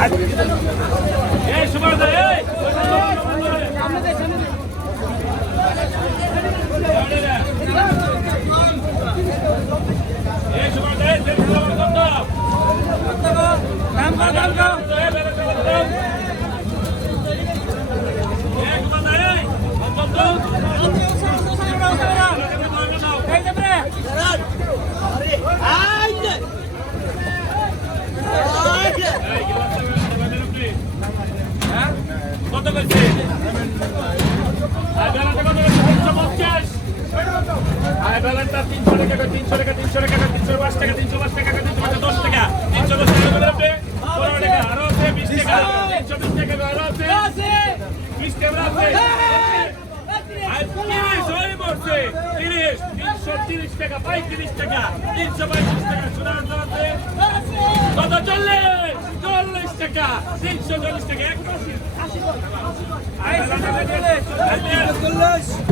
Go, go, go, go! কত কইছে আয় বেলাটা কত কইছে টাকা 300 টাকা তিনশো টাকা 305 টাকা 305 টাকা 310 টাকা। 310 টাকা করে আপনি টাকা, আরও আছে 20 টাকা 320 টাকা আরও আছে। আছে 20 টাকা আছে। আয় 30 হই পড়ছে টাকা 35 টাকা টাকা, সোনার দাম টাকা তিনশো চল্লিশ টাকা এক আশি আশি